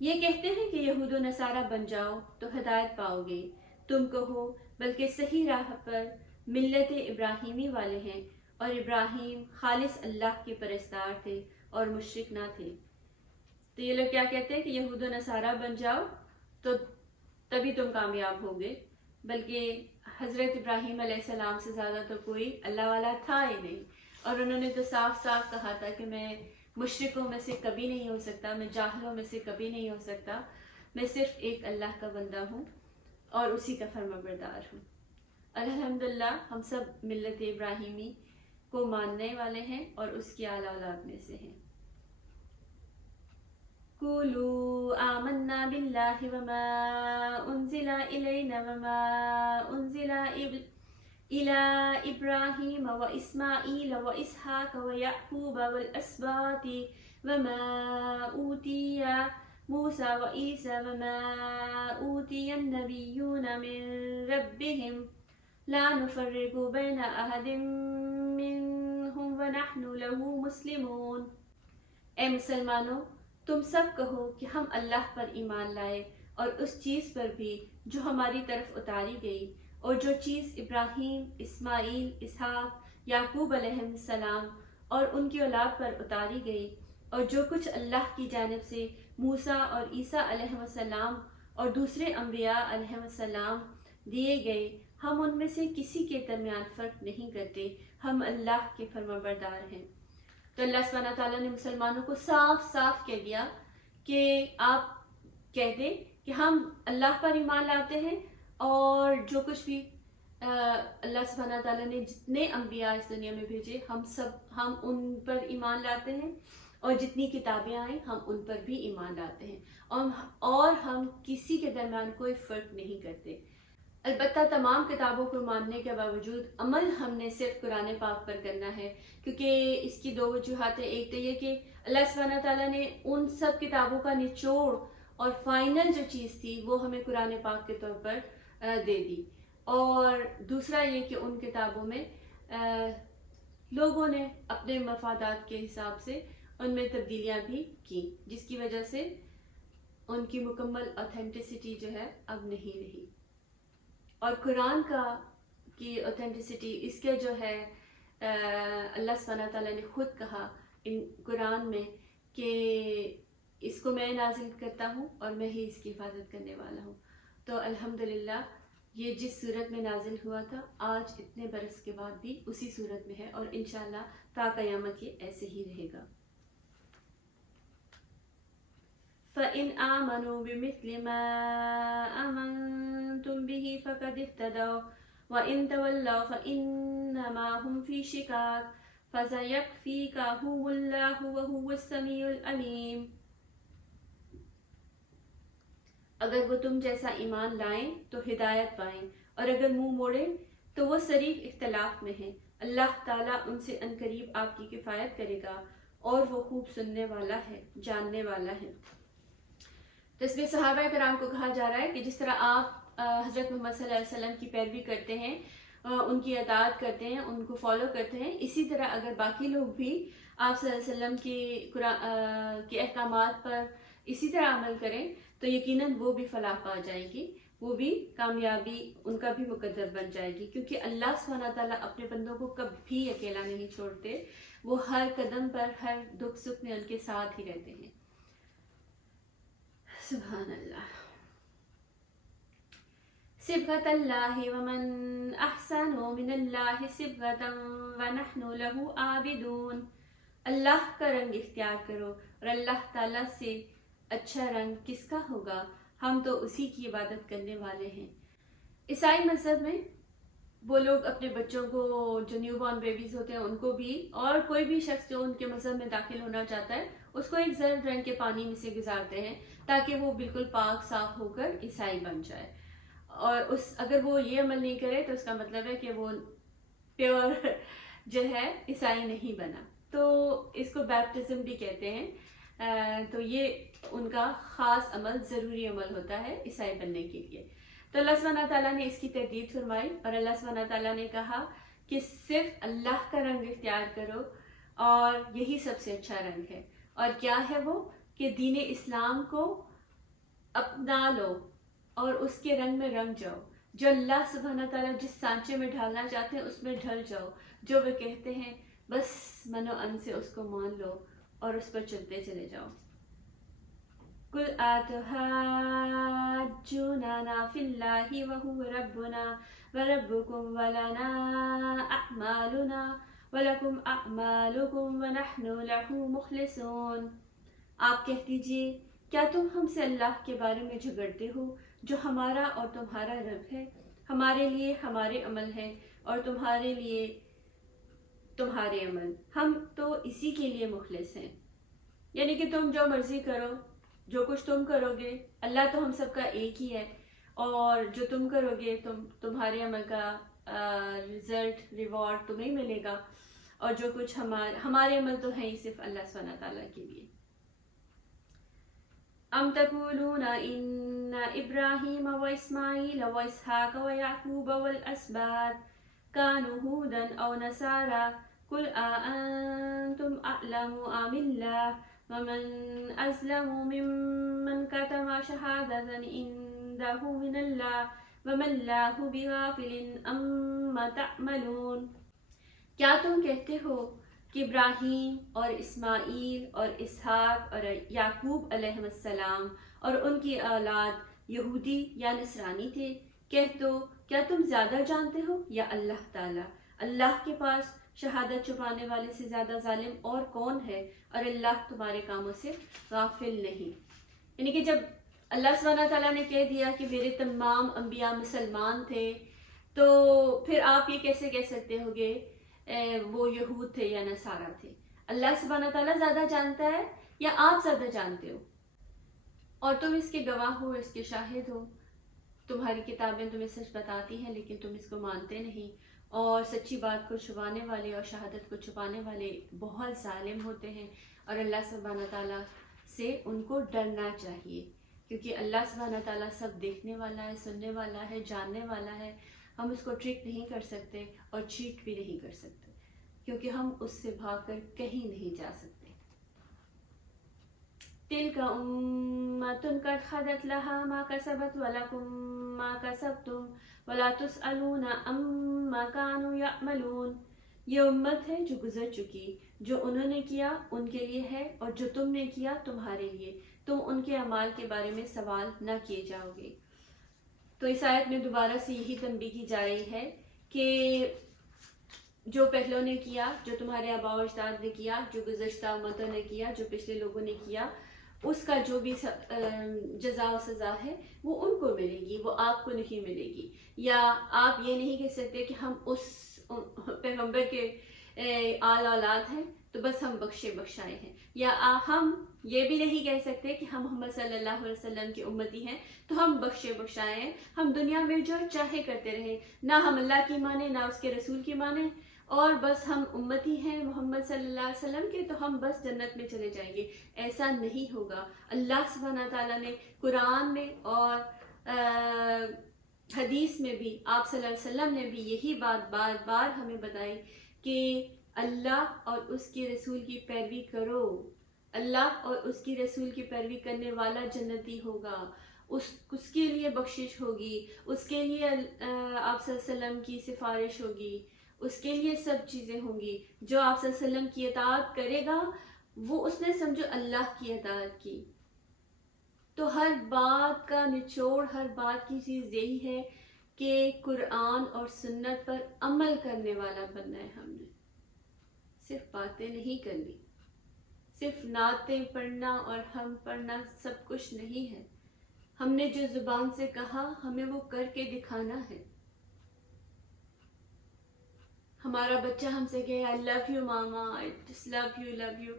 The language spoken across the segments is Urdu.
یہ کہتے ہیں کہ یہود و نصارہ بن جاؤ تو ہدایت پاؤ گے، تم کہو بلکہ صحیح راہ پر ملت ابراہیمی والے ہیں، اور ابراہیم خالص اللہ کے پرستار تھے اور مشرک نہ تھے۔ تو یہ لوگ کیا کہتے ہیں کہ یہود و نصارہ بن جاؤ تو تبھی تم کامیاب ہوگے، بلکہ حضرت ابراہیم علیہ السلام سے زیادہ تو کوئی اللہ والا تھا ہی نہیں، اور انہوں نے تو صاف صاف کہا تھا کہ میں مشرکوں میں سے کبھی نہیں ہو سکتا، میں جاہلوں میں سے کبھی نہیں ہو سکتا، میں صرف ایک اللہ کا بندہ ہوں اور اسی کا فرما بردار ہوں۔ الحمدللہ ہم سب ملت ابراہیمی کو ماننے والے ہیں اور اس کی اعلیٰ اولاد میں سے ہیں۔ قولوا آمنا باللہ وما انزل الینا وما انزل إلى إبراهيم وإسماعيل وإسحاق ويعقوب والأسباط وما أوتي موسى وعيسى وما أوتي النبيون من ربهم لا نفرق بين أحد منهم ونحن له مسلمون۔ اے مسلمانوں، تم سب کہو کہ ہم اللہ پر ایمان لائے اور اس چیز پر بھی جو ہماری طرف اتاری گئی، اور جو چیز ابراہیم، اسماعیل، اسحاق، یعقوب علیہ السلام اور ان کی اولاد پر اتاری گئی، اور جو کچھ اللہ کی جانب سے موسیٰ اور عیسیٰ علیہ السلام اور دوسرے انبیاء علیہ السلام دیے گئے، ہم ان میں سے کسی کے درمیان فرق نہیں کرتے، ہم اللہ کے فرما بردار ہیں۔ تو اللہ سبحانہ تعالیٰ نے مسلمانوں کو صاف صاف کہہ دیا کہ آپ کہہ دیں کہ ہم اللہ پر ایمان لاتے ہیں، اور جو کچھ بھی اللہ سبحانہ تعالیٰ نے جتنے انبیاء اس دنیا میں بھیجے ہم ان پر ایمان لاتے ہیں، اور جتنی کتابیں آئیں ہم ان پر بھی ایمان لاتے ہیں، اور ہم کسی کے درمیان کوئی فرق نہیں کرتے۔ البتہ تمام کتابوں کو ماننے کے باوجود عمل ہم نے صرف قرآن پاک پر کرنا ہے، کیونکہ اس کی دو وجوہات ہیں۔ ایک تو یہ کہ اللہ سبحانہ تعالیٰ نے ان سب کتابوں کا نچوڑ اور فائنل جو چیز تھی وہ ہمیں قرآن پاک کے طور پر دے دی، اور دوسرا یہ کہ ان کتابوں میں لوگوں نے اپنے مفادات کے حساب سے ان میں تبدیلیاں بھی کی، جس کی وجہ سے ان کی مکمل اوتھینٹسٹی جو ہے اب نہیں رہی۔ اور قرآن کی اوتھینٹسٹی اس کے جو ہے اللہ سبحانہ تعالیٰ نے خود کہا ان قرآن میں کہ اس کو میں نازل کرتا ہوں اور میں ہی اس کی حفاظت کرنے والا ہوں۔ تو الحمدللہ یہ جس صورت میں نازل ہوا تھا آج اتنے برس کے بعد بھی اسی صورت میں ہے، اور انشاءاللہ تا قیامت یہ ایسے ہی رہے گا۔ فَإِنْ آمَنُوا بِمِثْلِ مَا آمَنْتُمْ بِهِ فَقَدِ اهْتَدَوْا وَإِنْ تَوَلَّوْا فَإِنَّمَا هُمْ فِي شِقَاقٍ فَسَيَكْفِيكَهُمُ اللَّهُ وَهُوَ السَّمِيعُ الْعَلِيمُ۔ اگر وہ تم جیسا ایمان لائیں تو ہدایت پائیں، اور اگر منہ موڑیں تو وہ صریح اختلاف میں ہیں۔ اللہ تعالیٰ ان سے عنقریب آپ کی کفایت کرے گا، اور وہ خوب سننے والا ہے، جاننے والا ہے۔ تو اس میں صحابہ کرام کو کہا جا رہا ہے کہ جس طرح آپ حضرت محمد صلی اللہ علیہ وسلم کی پیروی کرتے ہیں، ان کی اطاعت کرتے ہیں، ان کو فالو کرتے ہیں، اسی طرح اگر باقی لوگ بھی آپ صلی اللہ علیہ وسلم کے احکامات پر اسی طرح عمل کریں تو یقیناً وہ بھی فلاح پا جائے گی، وہ بھی کامیابی ان کا بھی مقدر بن جائے گی، کیونکہ اللہ سبحانہ تعالیٰ اپنے بندوں کو کبھی اکیلا نہیں چھوڑتے، وہ ہر قدم پر ہر دکھ سکھ میں ان کے ساتھ ہی رہتے ہیں۔ سبحان اللہ۔ صبغۃ اللہ ومن احسن من اللہ صبغۃ ونحن له عابدون۔ اللہ کا رنگ اختیار کرو، اور اللہ تعالیٰ سے اچھا رنگ کس کا ہوگا، ہم تو اسی کی عبادت کرنے والے ہیں۔ عیسائی مذہب میں وہ لوگ اپنے بچوں کو جو نیو بورن بیبیز ہوتے ہیں ان کو بھی، اور کوئی بھی شخص جو ان کے مذہب میں داخل ہونا چاہتا ہے اس کو ایک زرد رنگ کے پانی میں سے گزارتے ہیں تاکہ وہ بالکل پاک صاف ہو کر عیسائی بن جائے، اور اگر وہ یہ عمل نہیں کرے تو اس کا مطلب ہے کہ وہ پیور جو ہے عیسائی نہیں بنا، تو اس کو بیپٹزم بھی کہتے ہیں۔ تو یہ ان کا خاص عمل، ضروری عمل ہوتا ہے عیسائی بننے کے لیے۔ تو اللہ سبحانہ تعالیٰ نے اس کی تردید فرمائی، اور اللہ سبحانہ تعالیٰ نے کہا کہ صرف اللہ کا رنگ اختیار کرو، اور یہی سب سے اچھا رنگ ہے۔ اور کیا ہے وہ؟ کہ دین اسلام کو اپنا لو اور اس کے رنگ میں رنگ جاؤ. جو اللہ سبحانہ تعالیٰ جس سانچے میں ڈھالنا چاہتے ہیں اس میں ڈھل جاؤ. جو وہ کہتے ہیں بس من و ان سے اس کو مان لو اور اس پر چلتے چلے جاؤ. قل اتحاجوننا فی اللہ وهو ربنا وربکم ولنا اعمالنا ولکم اعمالکم ونحن له مخلصون. آپ کہہ دیجئے کیا تم ہم سے اللہ کے بارے میں جھگڑتے ہو جو ہمارا اور تمہارا رب ہے؟ ہمارے لیے ہمارے عمل ہیں اور تمہارے لیے تمہارے عمل. ہم تو اسی کے لیے مخلص ہیں. یعنی کہ تم جو مرضی کرو، جو کچھ تم کرو گے، اللہ تو ہم سب کا ایک ہی ہے، اور جو تم کرو گے تمہارے عمل کا رزلٹ ریوارڈ تمہیں ملے گا، اور جو کچھ ہمارے عمل تو ہیں ہی صرف اللہ سبحانہ تعالیٰ کے لیے. ام تقولون ان ابراہیم و اسماعیل و اسحاق و یعقوب والاسباط كانوا هودا او نصارى قل أأنتم أعلم أم الله ومن أظلم ممن كتم شهادة عنده من الله وما الله بغافل عما تعملون. کیا تم کہتے ہو کہ ابراہیم اور اسماعیل اور اسحاق اور یعقوب علیہ السلام اور ان کی اولاد یہودی یا نصرانی تھے؟ کہہ دو کیا تم زیادہ جانتے ہو یا اللہ تعالیٰ؟ اللہ کے پاس شہادت چھپانے والے سے زیادہ ظالم اور کون ہے، اور اللہ تمہارے کاموں سے غافل نہیں. یعنی کہ جب اللہ سبحانہ تعالیٰ نے کہہ دیا کہ میرے تمام انبیاء مسلمان تھے، تو پھر آپ یہ کیسے کہہ سکتے ہو گے وہ یہود تھے یا نصارہ تھے؟ اللہ سبحانہ تعالیٰ زیادہ جانتا ہے یا آپ زیادہ جانتے ہو؟ اور تم اس کے گواہ ہو، اس کے شاہد ہو. تمہاری کتابیں تمہیں سچ بتاتی ہیں لیکن تم اس کو مانتے نہیں، اور سچی بات کو چھپانے والے اور شہادت کو چھپانے والے بہت ظالم ہوتے ہیں. اور اللہ سبحانہ تعالیٰ سے ان کو ڈرنا چاہیے، کیونکہ اللہ سبحانہ تعالیٰ سب دیکھنے والا ہے، سننے والا ہے، جاننے والا ہے. ہم اس کو ٹرک نہیں کر سکتے اور چیٹ بھی نہیں کر سکتے، کیونکہ ہم اس سے بھاگ کر کہیں نہیں جا سکتے. تلک امۃ قد خلت لها ما کسبت ولکم ما کسبتم ولا تسألون عما كانوا يعملون. یہ امت ہے جو گزر چکی، جو انہوں نے کیا ان کے لیے ہے، اور جو تم نے کیا تمہارے لیے، تم ان کے اعمال کے بارے میں سوال نہ کیے جاؤ گے. تو اس آیت میں دوبارہ سے یہی تنبیہ کی جا رہی ہے کہ جو پہلوں نے کیا، جو تمہارے آباء و اجداد نے کیا، جو گزشتہ امتوں نے کیا، جو پچھلے لوگوں نے کیا، اس کا جو بھی جزا و سزا ہے وہ ان کو ملے گی، وہ آپ کو نہیں ملے گی. یا آپ یہ نہیں کہہ سکتے کہ ہم اس پیغمبر کے آل اولاد ہیں تو بس ہم بخشے بخشائے ہیں، یا ہم یہ بھی نہیں کہہ سکتے کہ ہم محمد صلی اللہ علیہ وسلم کی امتی ہیں تو ہم بخشے بخشائے ہیں. ہم دنیا میں جو چاہے کرتے رہے، نہ ہم اللہ کی مانیں نہ اس کے رسول کی مانیں، اور بس ہم امتی ہیں محمد صلی اللہ علیہ وسلم کے تو ہم بس جنت میں چلے جائیں گے. ایسا نہیں ہوگا. اللہ سبحانہ تعالیٰ نے قرآن میں اور حدیث میں بھی، آپ صلی اللہ علیہ وسلم نے بھی یہی بات بار بار ہمیں بتائی کہ اللہ اور اس کے رسول کی پیروی کرو. اللہ اور اس کی رسول کی پیروی کرنے والا جنتی ہوگا، اس کے لیے بخشش ہوگی، اس کے لیے آپ صلی اللہ علیہ وسلم کی سفارش ہوگی، اس کے لیے سب چیزیں ہوں گی. جو آپ صلی اللہ علیہ وسلم کی اطاعت کرے گا وہ اس نے سمجھو اللہ کی اطاعت کی. تو ہر بات کا نچوڑ، ہر بات کی چیز یہی ہے کہ قرآن اور سنت پر عمل کرنے والا بننا ہے. ہم نے صرف باتیں نہیں کرنی، صرف نعتیں پڑھنا اور ہم پڑھنا سب کچھ نہیں ہے. ہم نے جو زبان سے کہا ہمیں وہ کر کے دکھانا ہے. ہمارا بچہ ہم سے کہے I love you mama, I just love you،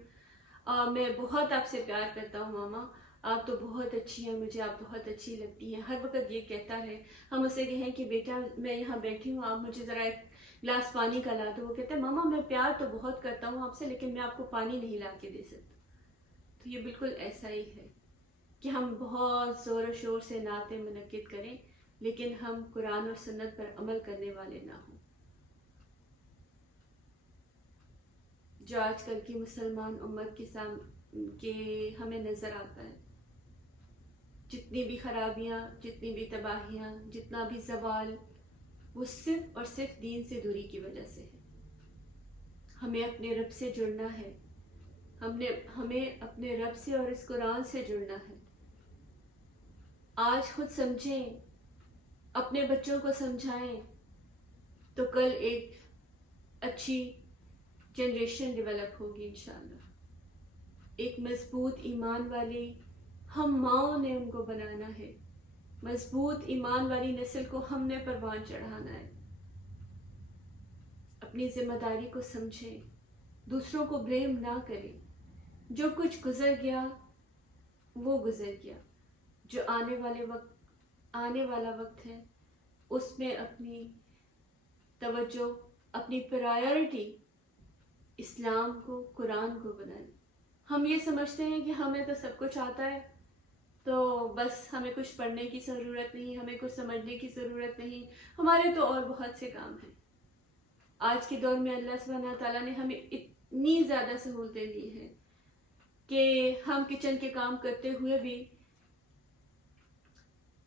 میں بہت آپ سے پیار کرتا ہوں ماما، آپ تو بہت اچھی ہیں، مجھے آپ بہت اچھی لگتی ہیں، ہر وقت یہ کہتا ہے. ہم اسے کہیں کہ بیٹا میں یہاں بیٹھی ہوں، آپ مجھے ذرا ایک گلاس پانی کا لا دو. وہ کہتے ہیں ماما میں پیار تو بہت کرتا ہوں آپ سے، لیکن میں آپ کو پانی نہیں لا کے دے سکتا. تو یہ بالکل ایسا ہی ہے کہ ہم بہت زور و شور سے نعتیں منعقد کریں لیکن ہم قرآن اور سنت پر عمل کرنے والے نہ ہوں. جو آج کل کی مسلمان امت کے ہمیں نظر آتا ہے. جتنی بھی خرابیاں، جتنی بھی تباہیاں، جتنا بھی زوال، وہ صرف اور صرف دین سے دوری کی وجہ سے ہے۔ ہمیں اپنے رب سے جڑنا ہے، ہمیں اپنے رب سے اور اس قرآن سے جڑنا ہے۔ آج خود سمجھیں، اپنے بچوں کو سمجھائیں، تو کل ایک اچھی جنریشن ڈیولپ ہوگی انشاءاللہ۔ ایک مضبوط ایمان والی ہم ماؤں نے ان کو بنانا ہے، مضبوط ایمان والی نسل کو ہم نے پروان چڑھانا ہے۔ اپنی ذمہ داری کو سمجھیں، دوسروں کو بلیم نہ کریں۔ جو کچھ گزر گیا وہ گزر گیا، جو آنے والا وقت ہے اس میں اپنی توجہ، اپنی پرائیورٹی اسلام کو، قرآن کو بنائیں۔ ہم یہ سمجھتے ہیں کہ ہمیں تو سب کچھ آتا ہے، تو بس ہمیں کچھ پڑھنے کی ضرورت نہیں، ہمیں کچھ سمجھنے کی ضرورت نہیں، ہمارے تو اور بہت سے کام ہیں۔ آج کے دور میں اللہ سبحانہ تعالیٰ نے ہمیں اتنی زیادہ سہولتیں دی ہیں کہ ہم کچن کے کام کرتے ہوئے بھی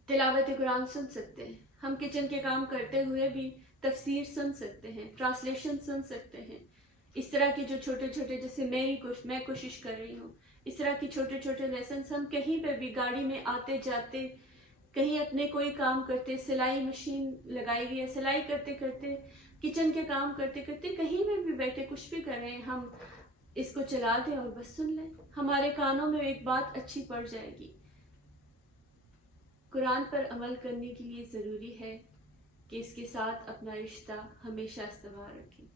تلاوت قرآن سن سکتے ہیں، ہم کچن کے کام کرتے ہوئے بھی تفسیر سن سکتے ہیں، ٹرانسلیشن سن سکتے ہیں۔ اس طرح کے جو چھوٹے چھوٹے، جیسے میں کوشش کر رہی ہوں، اس طرح کی چھوٹے چھوٹے لیسنس ہم کہیں پہ بھی، گاڑی میں آتے جاتے، کہیں اپنے کوئی کام کرتے، سلائی مشین لگائی ہوئی ہے، سلائی کرتے کرتے، کچن کے کام کرتے کرتے، کہیں پہ بھی بیٹھے کچھ بھی کر رہے ہیں، ہم اس کو چلا دیں اور بس سن لیں، ہمارے کانوں میں ایک بات اچھی پڑ جائے گی۔ قرآن پر عمل کرنے کے لیے ضروری ہے کہ اس کے ساتھ اپنا رشتہ ہمیشہ استوار رکھیں۔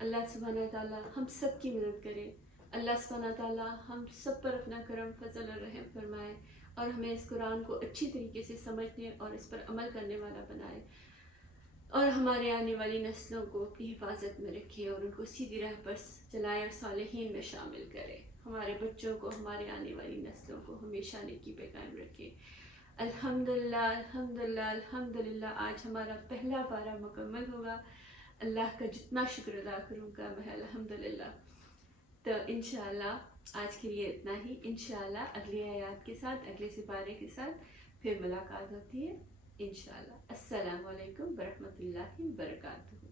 اللہ سبحانہ تعالیٰ ہم سب کی مدد کرے، اللہ سبحانہ تعالیٰ ہم سب پر اپنا کرم، فضل اور رحم فرمائے، اور ہمیں اس قرآن کو اچھی طریقے سے سمجھنے اور اس پر عمل کرنے والا بنائے، اور ہمارے آنے والی نسلوں کو اپنی حفاظت میں رکھے اور ان کو سیدھی راہ پر چلائے اور صالحین میں شامل کرے۔ ہمارے بچوں کو، ہمارے آنے والی نسلوں کو ہمیشہ نیکی پہ قائم رکھے۔ الحمدللہ الحمدللہ الحمدللہ۔ آج ہمارا پہلا پارہ مکمل ہوگا۔ اللہ کا جتنا شکر ادا کروں گا میں الحمدللہ۔ تو انشاءاللہ آج کے لیے اتنا ہی، انشاءاللہ اگلی آیات کے ساتھ، اگلے سپارے کے ساتھ پھر ملاقات ہوتی ہے انشاءاللہ۔ السلام علیکم ورحمۃ اللہ وبرکاتہ۔